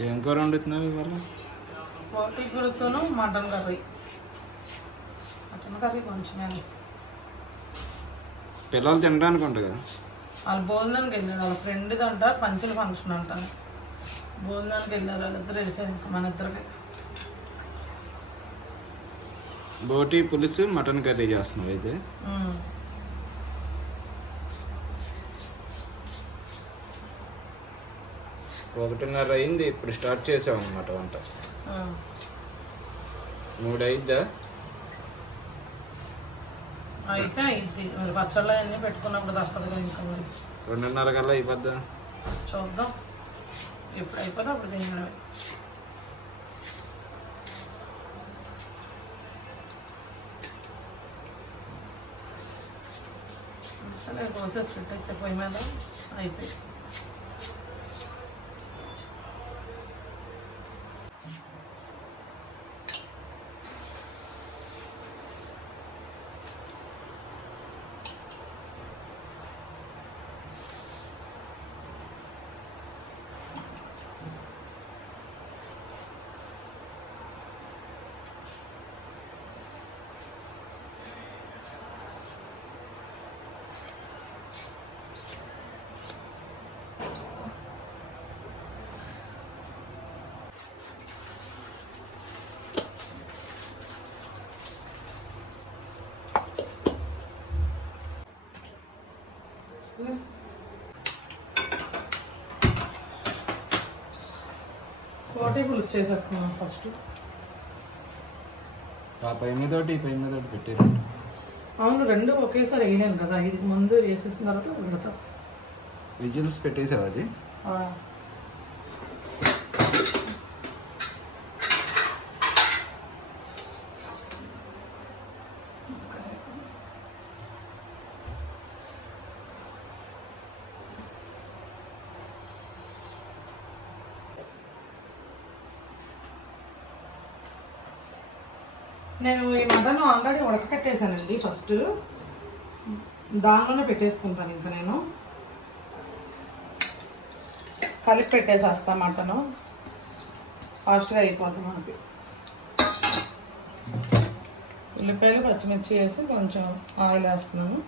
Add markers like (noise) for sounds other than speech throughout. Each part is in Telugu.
ఏం కూర వండుతున్నావు ఇవాళ? పోటీ పులుసును మటన్ కర్రీ. మటన్ కర్రీ కొంచెమే. పిల్లలు తినడానికి ఉంటుంది కదా? వాళ్ళు భోజనానికి వెళ్ళారు. వాళ్ళ ఫ్రెండ్ అంట పంచుల ఫంక్షన్ అంట భోజనానికి వెళ్ళారు వాళ్ళిద్దరు వెళ్ళిపోయారు ఇంకా మన ఇద్దరికి. బోటి పులుసు మటన్ కర్రీ చేస్తున్నావు అయితే? ఒకటిన్నర అయింది ఇప్పుడు స్టార్ట్ చేసాం అనమాట వంట. మూడు అయిద్దా అయితే ఇది మరి పచ్చళ్ళు అన్నీ పెట్టుకున్నప్పుడు తప్పదుగా ఇంకా మరి. రెండున్నర కల్లా అయిపోద్దా? చూద్దాం. ఎప్పుడు అయిపోతే అప్పుడు తినడమే. సరే కోసేసి పెట్టయితే పొయ్యి మీద అయిపోయి పోటీ పులుసు చేసేసుకున్నాం ఫస్ట్. ఆ పై మీద ఒకటి ఈ పై మీద ఒకటి పెట్టారు అవును రెండు ఒకేసారి వేయలేను కదా. ఇది ముందు వేసేసిన తర్వాత పెడతా. విజిల్స్ పెట్టేసావు అది ఆ. నేను ఈ మటన్ ఆల్రెడీ ఉడకపెట్టేశానండి ఫస్ట్ దానిలోనే పెట్టేసుకుంటాను ఇంకా నేను. కలిపి పెట్టేసేస్తా మటను. ఫాస్ట్గా అయిపోద్ది మనకి. ఉల్లిపాయలు పచ్చిమిర్చి వేసి కొంచెం ఆయిల్ వేస్తున్నాను.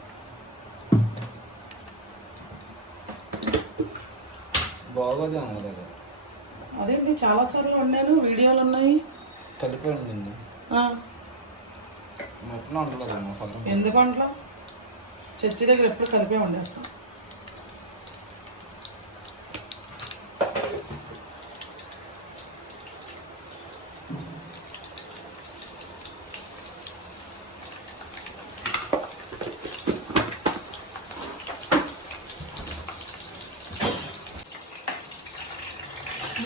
బాగోదేమో కదా అదేంటి చాలాసార్లు వండాను వీడియోలు ఉన్నాయి. కలిపి ఉండింది. మొత్తం ఉండలేదమ్మా కొంచెం ఎందుకు వంటలో చర్చి దగ్గర ఎప్పుడు కలిపే వండేస్తాం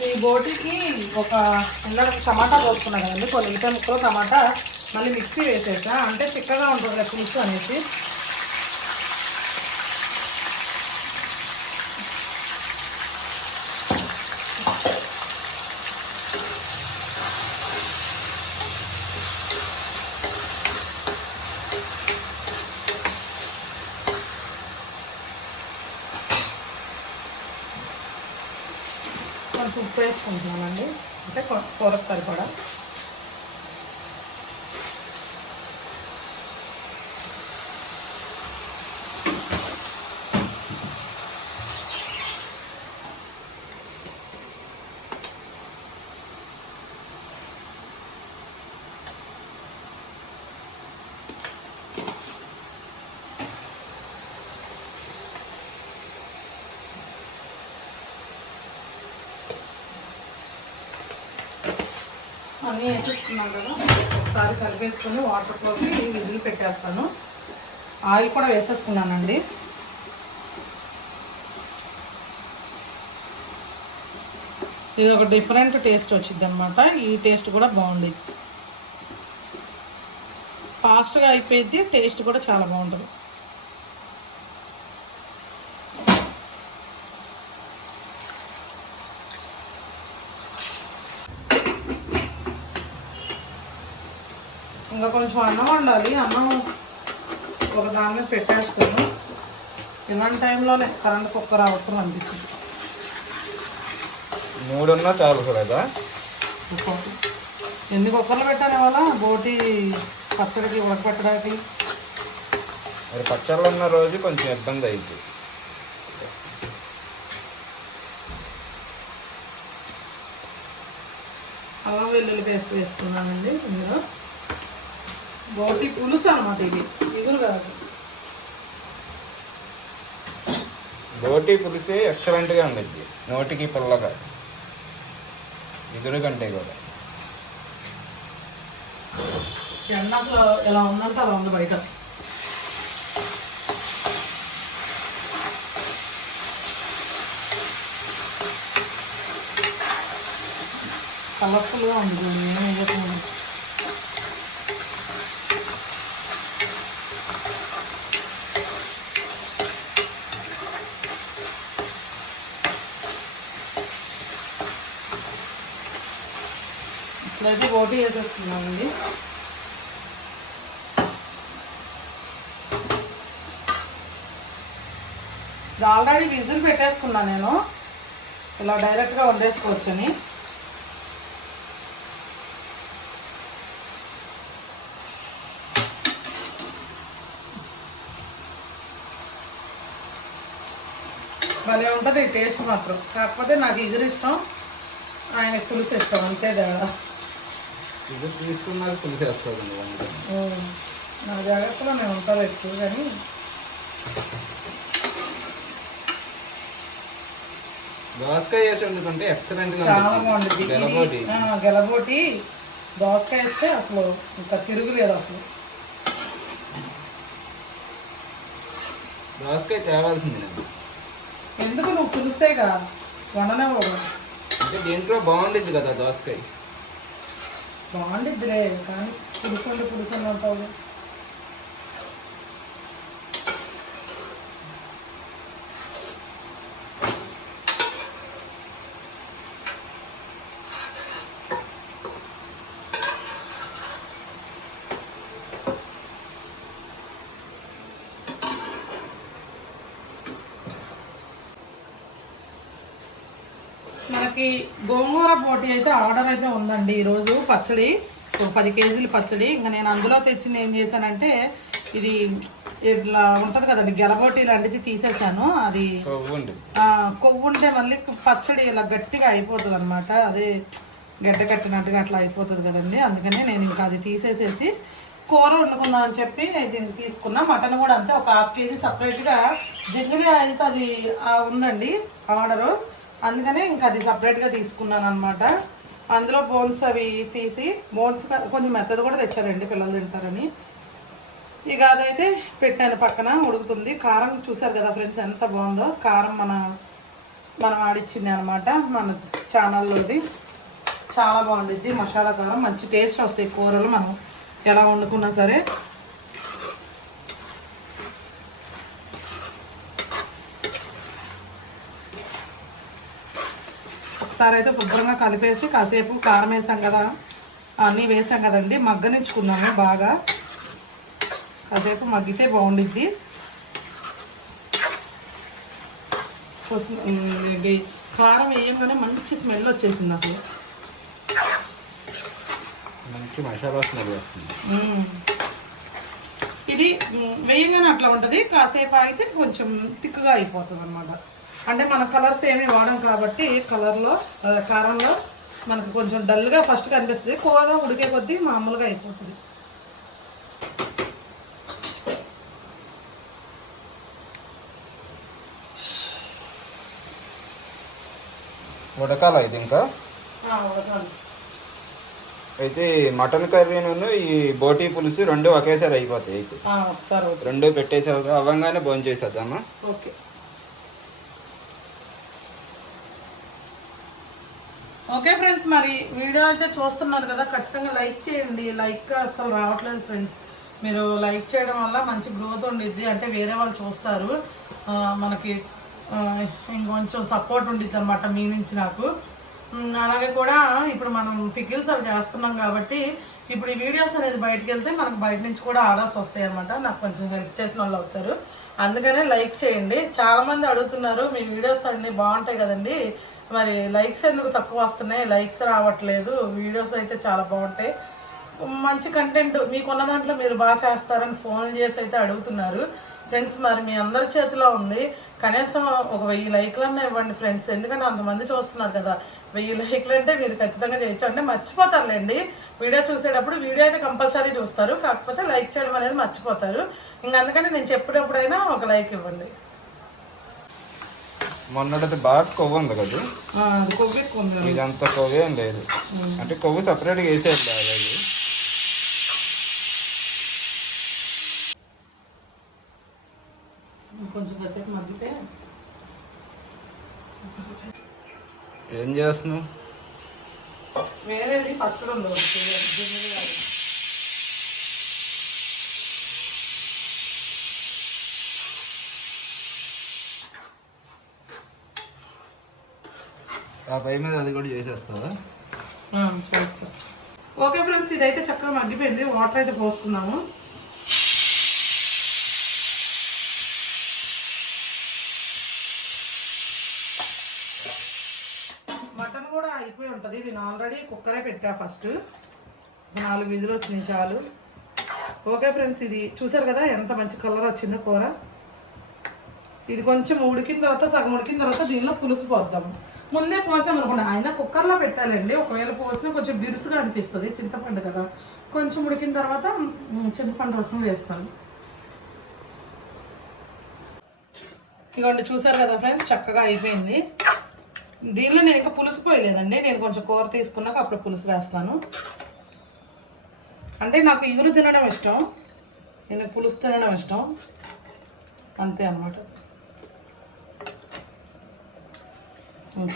ఈ బోటికి ఒక ఇందాక టమాటా పోసుకున్నా కదండి కొన్ని ఉల్లిపాయ ముక్కలు టమాటా మళ్ళీ మిక్సీ వేసేసా? అంటే చిక్కగా ఉంటుంది కదా పులుసు అనేసి. కొంచెం ఉప్పు వేసుకుంటున్నానండి. అంటే కొ- కూరకు సరిపడా అన్నీ వేసేసుకున్నాను కదా ఒకసారి కలిపేసుకొని వాటర్లోకి విజిల్ పెట్టేస్తాను. ఆయిల్ కూడా వేసేసుకున్నానండి. ఇది ఒక డిఫరెంట్ టేస్ట్ వచ్చింది అనమాట ఈ టేస్ట్ కూడా బాగుంది. ఫాస్ట్గా అయిపోయింది టేస్ట్ కూడా చాలా బాగుంటుంది ఇంకా కొంచెం అన్నం వండాలి. అన్నం ఒక దాని మీద పెట్టేస్తాను ఇలాంటి టైంలోనే కరెంట్ కుక్కర్ అవసరం అనిపించింది. మూడున్నా చాలు కదా ఇంకోటి. ఎన్ని కుక్కర్లు పెట్టాను ఇవాళ? బోటి పచ్చడికి ఉడకపెట్టడానికి మరి పచ్చళ్ళు ఉన్న రోజు కొంచెం ఇబ్బంది అయింది అల్లం వెల్లుల్లి పేస్ట్ వేసుకున్నానండి ఇందులో. బోటి పులుసు అనమాట ఇది. ఇగురు కాదు. బోటి పులిసి ఎక్సలెంట్గా ఉండిద్ది నోటికి పుల్లగా ఎదురు కంటే కూడా. ఎండ అసలు ఎలా ఉందంటే అలా ఉంది బయట. కలర్ఫుల్గా ఉంది. ఏం అయితే ఇట్లయితే వేసేస్తున్నామండి. చేసేస్తున్నామండి ఇది ఆల్రెడీ విజిల్ పెట్టేసుకున్నా నేను. ఇలా డైరెక్ట్గా వండేసుకోవచ్చని భలే ఉంటుంది టేస్ట్ మాత్రం. కాకపోతే నాకు ఇగురు ఇష్టం ఆయన పులుసు ఇష్టం అంతే తేడా. ఇది తీసుకున్నది పులిసి వస్తుంది వంట ఉమ్. నా జాగ్రత్తలో నేను ఉంటాను ఎక్కువ కానీ దోసకాయ వేసి వండుకుంటే ఎక్సలెంట్గా గెలబోటి. గెలబోటి దోసకాయ వేస్తే అసలు ఇంకా తిరుగులేదు అసలు. దోసకాయ తేవాల్సింది ఎందుకు నువ్వు పులుసేగా వండనే అంటే దీంట్లో బాగుండిద్ది కదా దోసకాయ బాగుండిద్దిలే కానీ పులుసు ఉండి పులుసు ఉండి ఉంటావు మనకి పోటీ అయితే ఆర్డర్ అయితే ఉందండి. ఈరోజు పచ్చడి ఒక పది కేజీల పచ్చడి. ఇంకా నేను అందులో తెచ్చింది ఏం చేశానంటే ఇది ఇట్లా ఉంటుంది కదా గెలబోటి లాంటిది తీసేసాను. అది కొవ్వు ఉంటే మళ్ళీ పచ్చడి ఇలా గట్టిగా అయిపోతుంది అనమాట అదే గడ్డ కట్టినట్టుగా అట్లా అయిపోతుంది కదండి. అందుకని నేను ఇంకా అది తీసేసేసి కూర వండుకుందాం అని చెప్పి దీన్ని తీసుకున్నా. మటన్ కూడా అంతే ఒక హాఫ్ కేజీ సపరేట్గా. జింగిలి ఆయిల్తో అది ఉందండి ఆర్డరు. అందుకనే ఇంకా అది సపరేట్గా తీసుకున్నాను అనమాట అందులో బోన్స్ అవి తీసి బోన్స్ కొంచెం మెత్తది కూడా తెచ్చారండి పిల్లలు తింటారని. ఇక అదైతే పెట్టాను పక్కన ఉడుకుతుంది. కారం చూసారు కదా ఫ్రెండ్స్ ఎంత బాగుందో. కారం మన మనం ఆడిచ్చింది అనమాట మన ఛానల్లోది. చాలా బాగుండిద్ది. మసాలా కారం మంచి టేస్ట్ వస్తాయి కూరలు మనం ఎలా వండుకున్నా సరే. ఒకసారి అయితే శుభ్రంగా కలిపేసి కాసేపు కారం వేసాం కదా. అన్నీ వేసాం కదండి. మగ్గనిచ్చుకున్నాము బాగా. కాసేపు మగ్గితే బాగుండిద్ది. కారం వేయంగానే మంచి స్మెల్ వచ్చేసింది అసలు. మంచి మసాలా స్మెల్ వస్తుంది. ఉమ్. ఇది వేయంగానే అట్లా ఉంటుంది. కాసేపు ఆగితే కొంచెం తిక్కుగా అయిపోతుంది అనమాట అంటే మన కలర్స్ ఏమి వాడం కాబట్టి కలర్లో కారంలో మనకు కొంచెం డల్గా ఫస్ట్ కనిపిస్తుంది. కూర ఉడికే కొద్దీ మామూలుగా అయిపోతుంది. ఉడకాల ఇది ఇంకా? ఉడకాలి. అయితే మటన్ కర్రీను ఈ బోటీ పులుసు రెండు ఒకేసారి అయిపోతాయి అయితే. ఒకసారి రెండు పెట్టేసావు అవ్వంగానే భోజనం చేసేద్దామా ఓకే. ఓకే ఫ్రెండ్స్ మరి వీడియో అయితే చూస్తున్నారు కదా ఖచ్చితంగా లైక్ చేయండి. లైక్ అసలు రావట్లేదు ఫ్రెండ్స్ మీరు లైక్ చేయడం వల్ల మంచి గ్రోత్ ఉండిద్ది. అంటే వేరే వాళ్ళు చూస్తారు. మనకి ఇంకొంచెం సపోర్ట్ ఉండిద్ది అనమాట మీ నుంచి నాకు. అలాగే కూడా ఇప్పుడు మనం పికిల్స్ అవి చేస్తున్నాం కాబట్టి ఇప్పుడు ఈ వీడియోస్ అనేది బయటకు వెళ్తే మనకు బయట నుంచి కూడా ఆర్డర్స్ వస్తాయి అనమాట నాకు కొంచెం హెల్ప్ చేసిన వాళ్ళు అవుతారు. అందుకనే లైక్ చేయండి. చాలామంది అడుగుతున్నారు మీ వీడియోస్ అన్నీ బాగుంటాయి కదండి. మరి లైక్స్ ఎందుకు తక్కువ వస్తున్నాయి? లైక్స్ రావట్లేదు. వీడియోస్ అయితే చాలా బాగుంటాయి. మంచి కంటెంట్ మీకున్న దాంట్లో మీరు బాగా చేస్తారని ఫోన్ చేసి అయితే అడుగుతున్నారు. ఫ్రెండ్స్ మరి మీ అందరి చేతిలో ఉంది. కనీసం ఒక వెయ్యి లైక్లన్నా ఇవ్వండి ఫ్రెండ్స్ ఎందుకంటే అంతమంది చూస్తున్నారు కదా. వెయ్యి లైక్లు అంటే మీరు ఖచ్చితంగా చేయొచ్చు. అంటే మర్చిపోతారులేండి. వీడియో చూసేటప్పుడు వీడియో అయితే కంపల్సరీ చూస్తారు. కాకపోతే లైక్ చేయడం అనేది మర్చిపోతారు. ఇంక అందుకని నేను చెప్పినప్పుడైనా ఒక లైక్ ఇవ్వండి. మొన్నటిది బాగా కొవ్వు ఉంది కదా. కొవ్వు ఎక్కువ ఉంది. ఇదంతా కొవ్వు ఏం లేదు. అంటే కొవ్వు సపరేట్గా వేసేది అలాగే కొంచెం కాసేపు మగ్గితే. ఏం చేస్తున్నావు? వేరేది పచ్చడి ఉంది. ఆ పై మీద అది కూడా చేసేస్తావా? చేస్తా. ఓకే ఫ్రెండ్స్ ఇదైతే చక్కగా మగ్గిపోయింది. వాటర్ అయితే పోస్తున్నాము. మటన్ కూడా అయిపోయి ఉంటుంది. నేను ఆల్రెడీ కుక్కరే పెట్టా ఫస్ట్ నాలుగు విధులు వచ్చినాయి చాలు. ఓకే ఫ్రెండ్స్ ఇది చూసారు కదా ఎంత మంచి కలర్ వచ్చిందో కూర. ఇది కొంచెం ఉడికిన తర్వాత సగం ఉడికిన తర్వాత దీనిలో పులుసు పోద్దాము ముందే పోసాం అనుకోండి ఆయన కుక్కర్లో పెట్టాలండి. ఒకవేళ పోసినా కొంచెం బిరుసుగా అనిపిస్తుంది. చింతపండు కదా. కొంచెం ఉడికిన తర్వాత చింతపండు రసం వేస్తాను. ఇదిగోండి చూసారు కదా ఫ్రెండ్స్ చక్కగా అయిపోయింది. దీనిలో నేను ఇంకా పులుసు పోయలేదండి. నేను కొంచెం కూర తీసుకున్నాక అప్పుడు పులుసు వేస్తాను. అంటే నాకు ఇగురు తినడం ఇష్టం. నేను పులుసు తినడం ఇష్టం. అంతే అన్నమాట.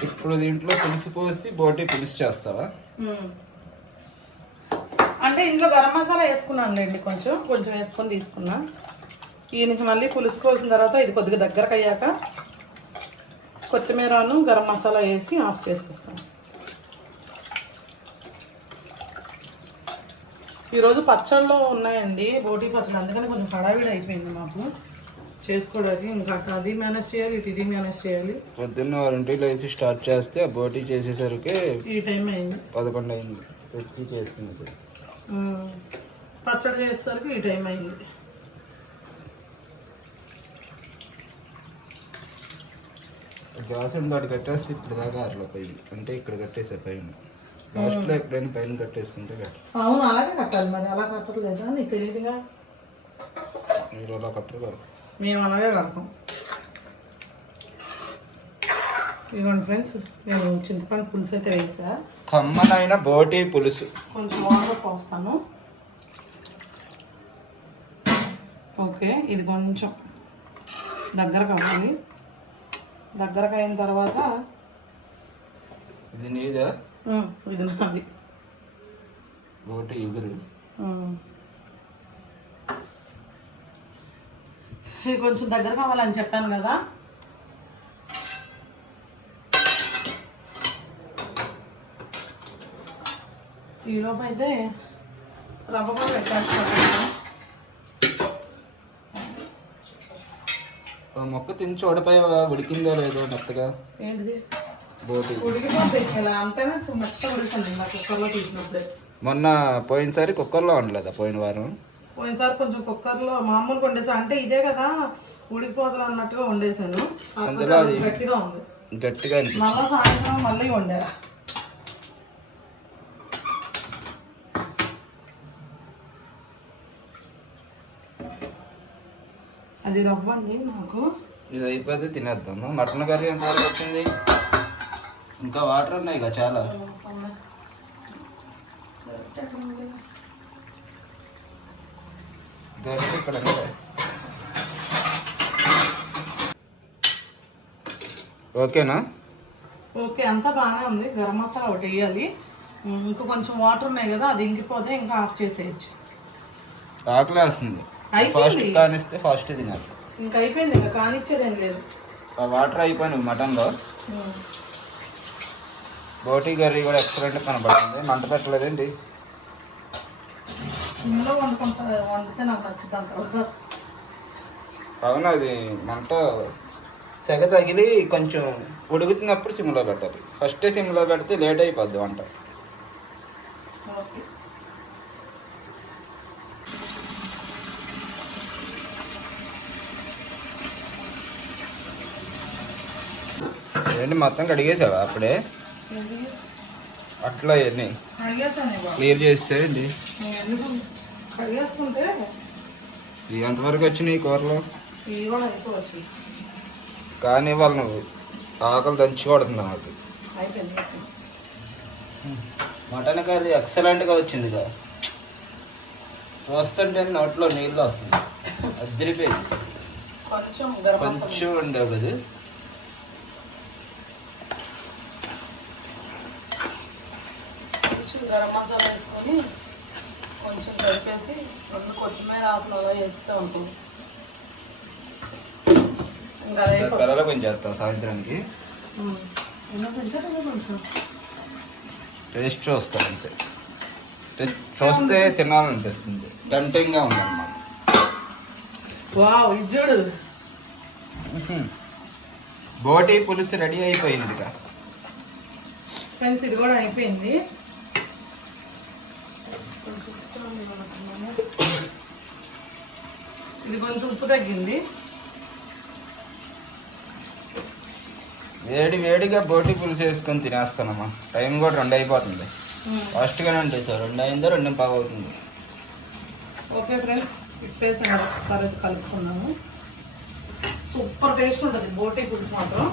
ఇప్పుడు దీంట్లో పులుసు పోసి బోటి పులుసు చేస్తావా. అంటే ఇంట్లో గరం మసాలా వేసుకున్నాను లేండి కొంచెం. కొంచెం వేసుకొని తీసుకున్నా. ఈయనకి మళ్ళీ పులుసు పోసిన తర్వాత ఇది కొద్దిగా దగ్గరకు అయ్యాక కొత్తిమీరను గరం మసాలా వేసి ఆఫ్ చేసుకొస్తాను. ఈరోజు పచ్చళ్ళు ఉన్నాయండి బోటీ పచ్చడి అందుకని కొంచెం హడావిడి అయిపోయింది మాకు. చేసుకోవడానికి ఇంకా అది మేనేజ్ చేయాలి ఇది మేనేజ్ చేయాలి. పొద్దున్న వారింటిలో వేసి స్టార్ట్ చేస్తే ఆ బోటి చేసేసరికి ఈ టైం అయింది. పదకొండు అయింది. పెట్టి చేసుకునే సరే. మ్మ్. పచ్చడి చేసేసరికి ఈ టైం అయింది. గ్యాస్ దాటి కట్టేస్తే ఇప్పుడు దాకా అరలో పైన అంటే ఇక్కడ కట్టేసే పైన. లాస్ట్లో ఎప్పుడైనా పైన కట్టేసుకుంటే. అవును అలాగే కట్టాలి మరి. అలా కట్టలేదా నీకు తెలియదుగా మీరు అలా కట్టరు కదా. మేము అలాగే కడతాం ఇదిగోండి ఫ్రెండ్స్ నేను చింతపండు పులుసు అయితే వేసా. కమ్మనైన బోటి పులుసు. కొంచెం వాటర్ పోస్తాను. ఓకే ఇది కొంచెం దగ్గరకు అవ్వాలి. దగ్గరకు అయిన తర్వాత ఇది నీదా? ఇది నాది. బోటి ఎగురు ఇది కొంచెం దగ్గర కావాలని చెప్పాను కదా. ఈలోపు అయితే రవ్వ కూడా పెట్టేస్తాను మొక్క తిని చూడపోయావా? ఉడికిందో లేదో మెత్తగా? ఏంటిది? ఉడికిపోతే ఇలా అంటేనే మెత్త ఉడికింది ఇలా కుక్కర్లో తీసినప్పుడే. మొన్న పోయినసారి కుక్కర్లో వండలేదా? పోయిన వారం. పోయినసారి కొంచెం కుక్కర్లో మామూలుగా వండేసాను అంటే ఇదే కదా ఉడికిపోతలు అన్నట్టుగా వండేసాను గట్టిగా ఉంది. గట్టిగా మళ్ళా సాయంత్రం మళ్ళీ వండా. అది రవ్వ అండి నాకు. ఇది అయిపోతే తినేద్దాము మటన్ కర్రీ ఎంతవరకు వచ్చింది? ఇంకా వాటర్ ఉన్నాయి కదా చాలా. ఇక్కడ. ఓకేనా? ఓకే అంతా బాగానే ఉంది. గరం మసాలా ఒకటి వేయాలి. ఇంకా కొంచెం వాటర్ ఉన్నాయి కదా అది ఇంకిపోతే ఇంకా ఆఫ్ చేసేయచ్చు. ఆకలి వేస్తుంది. ఫాస్ట్ కానిస్తే ఫాస్ట్ తినాలి. ఇంకా అయిపోయింది ఇంకా కానిచ్చేదేం లేదు. ఆ వాటర్ అయిపోయినాయి మటన్లో. బోటీ కర్రీ కూడా ఎక్సలెంట్ కనబడుతుంది. మంట పెట్టలేదండి ఇందులో వండుకుంటా వండితే నాకు నచ్చుద్ది అంటారు. అవును అది మంట సెగ తగిలి కొంచెం ఉడుకుతున్నప్పుడు సిమ్లో పెట్టాలి. ఫస్ట్ సిమ్లో పెడితే లేట్ అయిపోద్ది వంట. ఏంటి మొత్తం కడిగేసావా అప్పుడే? అట్లా ఇవన్నీ. క్లియర్ చేసేయండి కడిగేసుకుంటే ఇవి ఎంతవరకు వచ్చినాయి కూరలు? ఇవి కూడా అయిపోవచ్చు కానీ వాళ్ళు నువ్వు ఆకలి దంచి కొడుతుంది నాకు. అయిపోయింది మటన్ కర్రీ ఎక్సలెంట్గా వచ్చిందిగా. వస్తుంటే నోట్లో నీళ్ళు వస్తుంది అద్దరిపోయింది కొంచెం గరం మసాలా. కొంచెం ఉండేది అది కొంచెం గరం మసాలా వేసుకొని కొంచెం కలిపేసి రెండు కొత్తిమీర ఆకులు అలా వేస్తే అదే కర్రలో కొంచెం చేస్తాం సాయంత్రానికి. టేస్ట్ చూస్తాం అంతే. చూస్తే తినాలనిపిస్తుంది. టెంటింగ్గా ఉందన్నమాట. వావ్ ఇది చూడు. బోటి పులుసు రెడీ అయిపోయిందిగా. ఫ్రెండ్స్ ఇది కూడా అయిపోయింది. ఇది కొంచెం ఉప్పు తగ్గింది. వేడి వేడిగా బోటి పులుసు వేసుకొని తినేస్తానమ్మా. టైం కూడా రెండు అయిపోతుంది. ఫాస్ట్గానే ఉంటుంది సార్. రెండు అయిందో రెండు పావు అవుతుంది. ఓకే ఫ్రెండ్స్ ఇప్పేసాను. ఒకసారి అయితే కలుపుకున్నాము సూపర్ టేస్ట్ ఉంటుంది బోటీ పులుసు మాత్రం.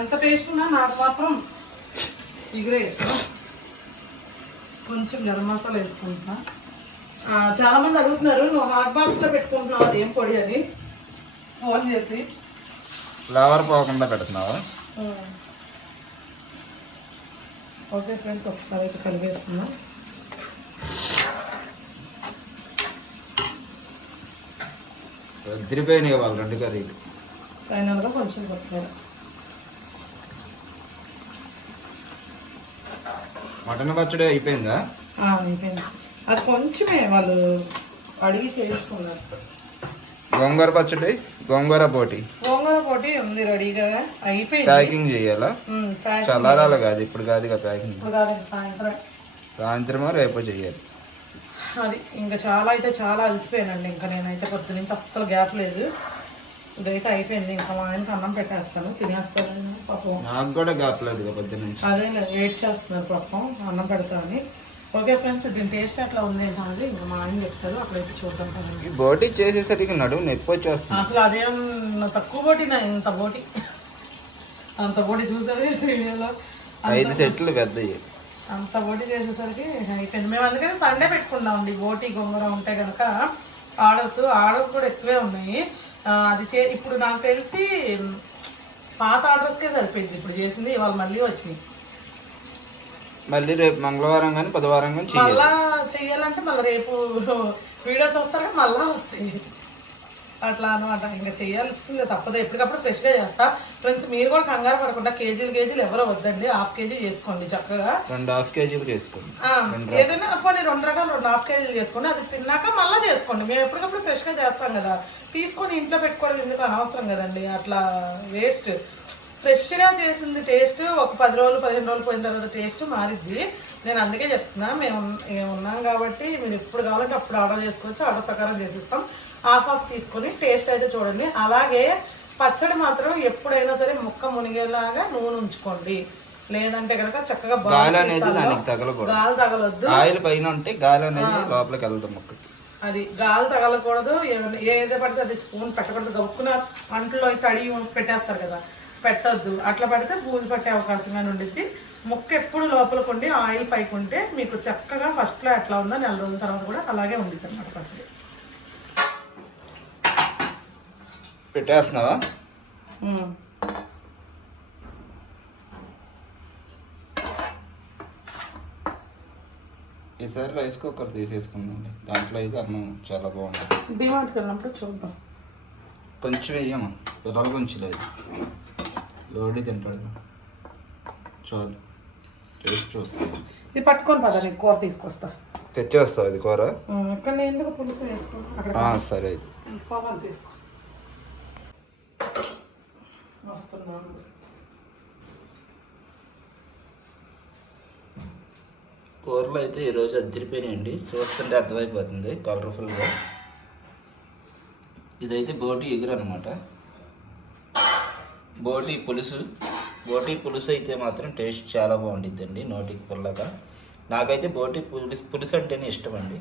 ఎంత టేస్ట్ ఉన్నా నాకు మాత్రం ఇగురే ఇష్టం కొంచెం గరం మసాలా వేసుకుంటున్నా. ఆ, చాలా మంది అడుగుతున్నారు నువ్వు హాట్ బాక్స్లో పెట్టుకుంటున్నావు? అదేం పొడి అది? ఫోన్ చేసి. ఫ్లేవర్ పోకుండా పెడుతున్నావా? ఓకే ఫ్రెండ్స్ ఒకసారి అయితే కలిపేసుకుందాం వదిలిపోయినాయి వాళ్ళు రెండు కర్రీలు. ఫైనల్గా కొంచెం కొత్తిమీర మటన్ పచ్చడి అయిపోయిందా? అది కొంచెమే వాళ్ళు అడిగి చేసుకున్నారు గోంగూర పచ్చడి గోంగూర బోటి గోంగూర పొడి ఉంది రెడీగా. అయిపోయింది. ప్యాకింగ్ చేయాలా? చల్లారాలి కాదు ఇప్పుడు కాదుగా ప్యాకింగ్. కాదు సాయంత్రం. సాయంత్రమో రేపో చేయాలి. అది ఇంకా చాలా అయితే చాలా అలసిపోయానండి. ఇంకా నేనైతే పొద్దు నుంచి అస్సలు గ్యాప్ లేదు. ఇదైతే అయిపోయింది. ఇంకా మా ఆయనకి అన్నం పెట్టేస్తాను. తినేస్తాను పాపం. నాకు కూడా గాపలేదు పొద్దున్న నుంచి. అదే వెయిట్ చేస్తున్నారు పాపం. అన్నం పెడతామని. ఓకే ఫ్రెండ్స్ దీని టేస్ట్ ఎట్లా ఉంది ఏంటన్నది ఇంకా మా ఆయన చెప్తారు. అప్పుడైతే చూద్దాం ఈ బోటి చేసేసరికి నడుము నొప్పి వచ్చేస్తుంది. అసలు అదేం తక్కువ బోటి నా ఇంత బోటి? అంత బోటి చూసారు వీడియోలో? ఐదు సెట్లు పెద్దవి అంత బోటి చేసేసరికి అయిపోయింది. మేము అందుకని సండే పెట్టుకున్నామండి. బోటి గోంగూర ఉంటే కనుక ఆర్డర్స్ ఆర్డర్స్ కూడా ఎక్కువే ఉన్నాయి. అది చే ఇప్పుడు నాకు తెలిసి పాత ఆర్డర్స్కే సరిపోయింది. ఇప్పుడు చేసింది ఇవాళ మళ్ళీ వచ్చినాయి. మళ్ళీ రేపు మంగళవారం కానీ బుధవారం కానీ చేయాలి మళ్ళా చెయ్యాలంటే మళ్ళీ రేపు (laughs) వీడియో చూస్తారు కానీ మళ్ళా వస్తాయి. అట్లా అనమాట ఇంకా చేయాల్సిందే తప్పదు. ఎప్పటికప్పుడు ఫ్రెష్గా చేస్తా. ఫ్రెండ్స్ మీరు కూడా కంగారు పడకుండా కేజీలు కేజీలు ఎవరో వద్దండి. హాఫ్ కేజీ చేసుకోండి చక్కగా. రెండు హాఫ్ కేజీలు చేసుకోండి. ఏదైనా పోనీ రెండు రకాలు రెండు హాఫ్ కేజీలు చేసుకోండి. అది తిన్నాక మళ్ళీ చేసుకోండి. మేము ఎప్పటికప్పుడు ఫ్రెష్గా చేస్తాం కదా. తీసుకొని ఇంట్లో పెట్టుకోవడం ఎందుకు అనవసరం కదండి? అట్లా వేస్ట్. ఫ్రెష్గా చేసింది టేస్ట్ ఒక పది రోజులు పదిహేను రోజులు పోయిన తర్వాత టేస్ట్ మారిద్ది. నేను అందుకే చెప్తున్నా మేము ఉన్నాం కాబట్టి మీరు ఎప్పుడు కావాలంటే అప్పుడు ఆర్డర్ చేసుకోవచ్చు. ఆర్డర్ ప్రకారం చేసిస్తాం. హాఫ్ హాఫ్ తీసుకొని టేస్ట్ అయితే చూడండి. అలాగే పచ్చడి మాత్రం ఎప్పుడైనా సరే ముక్క మునిగేలాగా నూనె ఉంచుకోండి. లేదంటే కనుక చక్కగా బాగా గాలి అనేది దానికి తగలకూడదు. గాలి తగలొద్దు. ఆయిల్ పైన ఉంటే గాలి అనేది లోపలికి వెళ్తాం మొక్కకి అది గాలి తగలకూడదు. ఏది పడితే అది స్పూన్ పెట్టకూడదు. గబుక్కున అంట్లో తడి పెట్టేస్తారు కదా. పెట్టొద్దు. అట్లా పెడితే పూలు పట్టే అవకాశమే ఉండిద్ది. ముక్క ఎప్పుడు లోపలికి ఉండి ఆయిల్ పైకి ఉంటే మీకు చక్కగా ఫస్ట్లో ఎట్లా ఉందో నెల రోజుల తర్వాత కూడా అలాగే ఉండిద్ది అన్నమాట పచ్చడి. పెట్టేస్తున్నావా. ఈసారి రైస్ కుక్కర్ తీసేసుకుందాం దాంట్లో అయితే అన్నం చాలా బాగుంటుంది. డిమార్ట్కి వెళ్ళినప్పుడు చూద్దాం. కొంచెం వేయమ్మా పిల్లలు కొంచెం లేదు. లోడి తింటాడు. చాలు. టేస్ట్ చూస్తాను. ఇది పట్టుకొని పద నీకు కూర తీసుకొస్తా. తెచ్చేస్తావు అది కూర? ఇక్కడ ఎందుకు పులుసు వేసుకో సరే అయితే. తీసుకోవాలి తీసుకో. రాస్తున్నాను కూరలు అయితే ఈరోజు అద్దరిపోయినాయండి. చూస్తుంటే అర్థమైపోతుంది కలర్ఫుల్గా ఇదైతే బోటి ఎగురు అనమాట బోటి పులుసు. బోటి పులుసు అయితే మాత్రం టేస్ట్ చాలా బాగుండిద్దండి నోటికి పుల్లగా. నాకైతే బోటి పులుసు పులుసు అంటేనే ఇష్టం అండి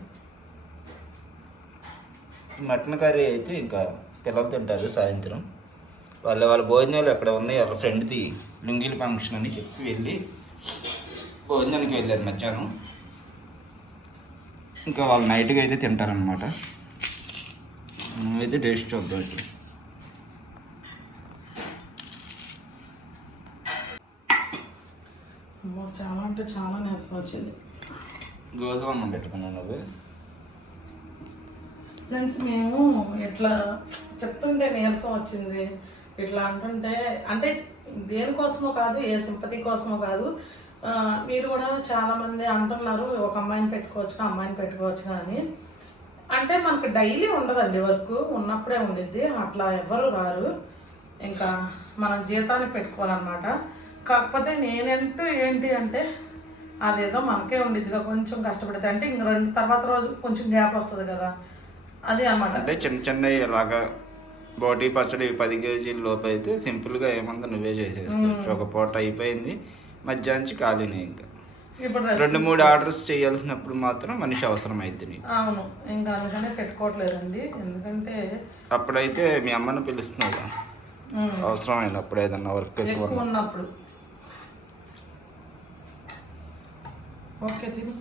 మటన్ కర్రీ అయితే ఇంకా పిల్లలు తింటారు సాయంత్రం. వాళ్ళ వాళ్ళ భోజనాలు ఎక్కడ ఉన్నాయి. వాళ్ళ ఫ్రెండ్ది లుంగిల ఫంక్షన్ అని చెప్పి వెళ్ళి భోజనానికి వెళ్ళారు మధ్యాహ్నం. ఇంకా వాళ్ళు నైట్గా అయితే తింటారనమాట అయితే టేస్ట్ చూద్దాం చాలా అంటే చాలా నీరసం వచ్చింది. గోధుమ అన్నం పెట్టుకున్నాను నువ్వు? ఫ్రెండ్స్ మేము ఇట్లా చెప్తుంటే నీరసం వచ్చింది. ఇట్లా అంటుంటే అంటే దేనికోసమో కాదు ఏ సింపతి కోసమో కాదు. మీరు కూడా చాలామంది అంటున్నారు ఒక అమ్మాయిని పెట్టుకోవచ్చు అమ్మాయిని పెట్టుకోవచ్చు అని. అంటే మనకు డైలీ ఉండదండి వర్క్ ఉన్నప్పుడే ఉండిద్ది అట్లా ఎవ్వరు రారు. ఇంకా మనం జీతాన్ని పెట్టుకోవాలన్నమాట. కాకపోతే నేనంటూ ఏంటి అంటే అదేదో మనకే ఉండిద్దిగా కొంచెం కష్టపడితే. అంటే ఇంక రెండు తర్వాత రోజు కొంచెం గ్యాప్ వస్తుంది కదా. అది అనమాట అంటే చిన్న చిన్న ఇలాగా బోటీ పచ్చడి పది కేజీల లోపు అయితే సింపుల్గా ఏముందో నువ్వే చేసేసుకోవచ్చు. ఒక పూట అయిపోయింది. మధ్యాహ్నం ఖాళీనే ఇంకా. రెండు మూడు ఆర్డర్స్ చేయాల్సినప్పుడు మాత్రం మనిషి అవసరం నీకు. అవును. ఇంకా అందుకనే పెట్టుకోవట్లేదండి. ఎందుకంటే అప్పుడైతే మీ అమ్మను పిలుస్తున్నావు అవసరమైనప్పుడు ఏదన్నా వర్క్ ఎక్కువ ఉన్నప్పుడు. ఓకే తిను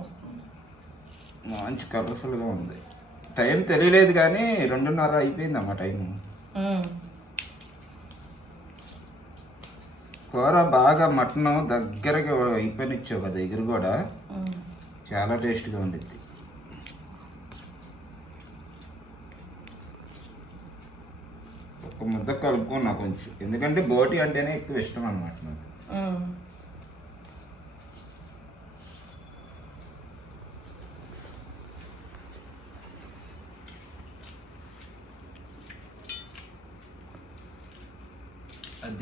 వస్తుంది మంచి కలర్ఫుల్గా ఉంది. టైం తెలియలేదు కానీ రెండున్నర అయిపోయిందమ్మా టైం. ఉమ్, కూర బాగా మటన్ దగ్గరగా అయిపోయినిచ్చావు కదా ఎగురు కూడా. చాలా టేస్ట్గా ఉండిద్ది. ఒక ముద్ద కలుపుకున్నా కొంచెం. ఎందుకంటే బోటి అంటేనే ఎక్కువ ఇష్టం అనమాట నాకు.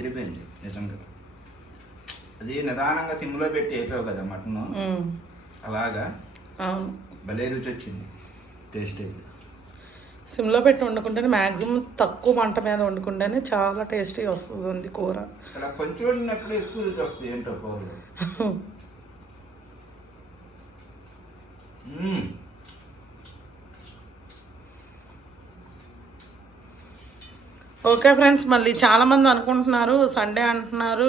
అదిరిపోయింది నిజంగా. అది నిదానంగా సిమ్లో పెట్టి అయిపోయావు కదా మటన్. అలాగా? భలే రుచి వచ్చింది టేస్ట్ అయితే. సిమ్లో పెట్టి వండుకుంటేనే మ్యాక్సిమం తక్కువ మంట మీద వండుకుంటేనే చాలా టేస్టీ వస్తుందండి కూర. అలా కొంచెం ఎక్కువ రుచి వస్తుంది ఏంటో కూరలు. (laughs) ఓకే ఫ్రెండ్స్ మళ్ళీ చాలామంది అనుకుంటున్నారు సండే అంటున్నారు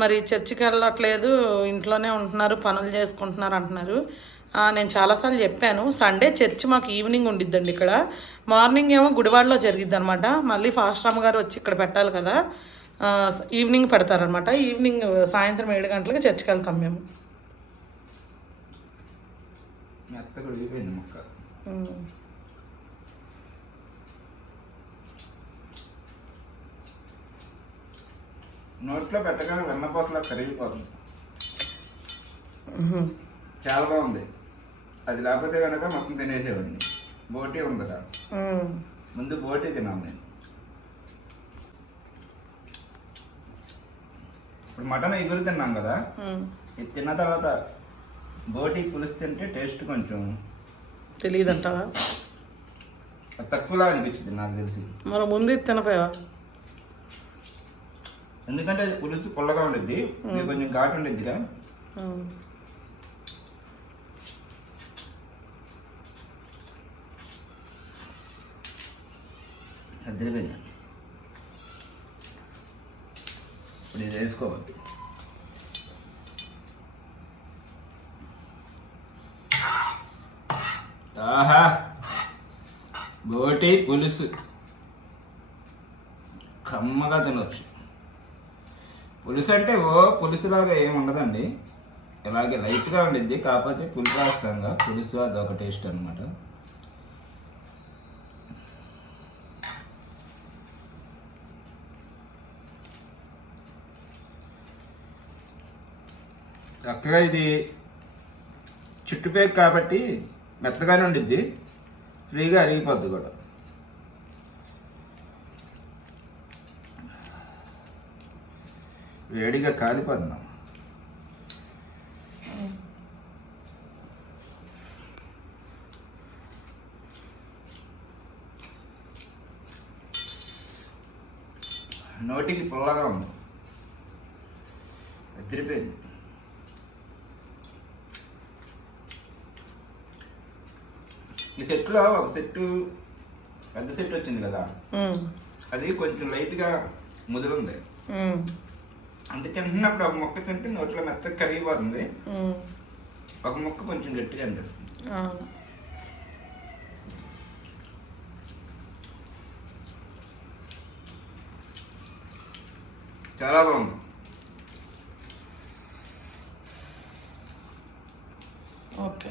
మరి చర్చికి వెళ్ళట్లేదు ఇంట్లోనే ఉంటున్నారు పనులు చేసుకుంటున్నారు అంటున్నారు. నేను చాలాసార్లు చెప్పాను సండే చర్చ్ మాకు ఈవినింగ్ ఉండిద్దండి ఇక్కడ. మార్నింగ్ ఏమో గుడివాడలో జరిగిద్ది అనమాట మళ్ళీ ఫాస్ట్రామ్ గారు వచ్చి ఇక్కడ పెట్టాలి కదా. ఈవినింగ్ పెడతారనమాట ఈవినింగ్ సాయంత్రం ఏడు గంటలకు చర్చికి వెళ్తాం మేము. మెత్తగా నోట్లో పెట్టగానే వెన్నపోతలా కరిగిపోతుంది. ఉహు. చాలా బాగుంది. అది లేకపోతే కనుక మొత్తం తినేసేవాడిని. బోటి ఉంది కదా. ముందు బోటి తినాలి నేను. ఇప్పుడు మటన్ ఎగురు తిన్నాం కదా. ఇది తిన్న తర్వాత బోటి పులుసు తింటే టేస్ట్ కొంచెం తెలియదంటావా తక్కువలా అనిపించింది నాకు తెలిసి. మరి ముందు తినపోయావా? ఎందుకంటే అది పులుసు పుల్లగా ఉండిద్ది. ఇది కొంచెం ఘాటు ఉండిద్దిగా. అద్దరిపోయింది ఇప్పుడు ఇది వేసుకోవద్దు. ఆహా! బోటి పులుసు. కమ్మగా తినొచ్చు. పులుసు అంటే ఓ పులుసులాగా ఏమి ఉండదండి ఇలాగే లైట్గా ఉండిద్ది. కాకపోతే పులుసు రాస్తాంగా. పులుసు అదొక టేస్ట్ అనమాట చక్కగా ఇది చుట్టుపేక్ కాబట్టి మెత్తగానే ఉండిద్ది. ఫ్రీగా అరిగిపోద్ది కూడా. వేడిగా కాలిపోతున్నాం నోటికి పుల్లగా ఉంది. అదిరిపోయింది. ఈ సెట్లో ఒక సెట్టు పెద్ద సెట్ వచ్చింది కదా. అది కొంచెం లైట్గా ముదురుంది. అంటే తింటున్నప్పుడు ఒక మొక్క తింటే నోట్లో మెత్తగా కరిగిపోతుంది. ఒక మొక్క కొంచెం గట్టిగా అనిపిస్తుంది చాలా బాగుంది. ఓకే.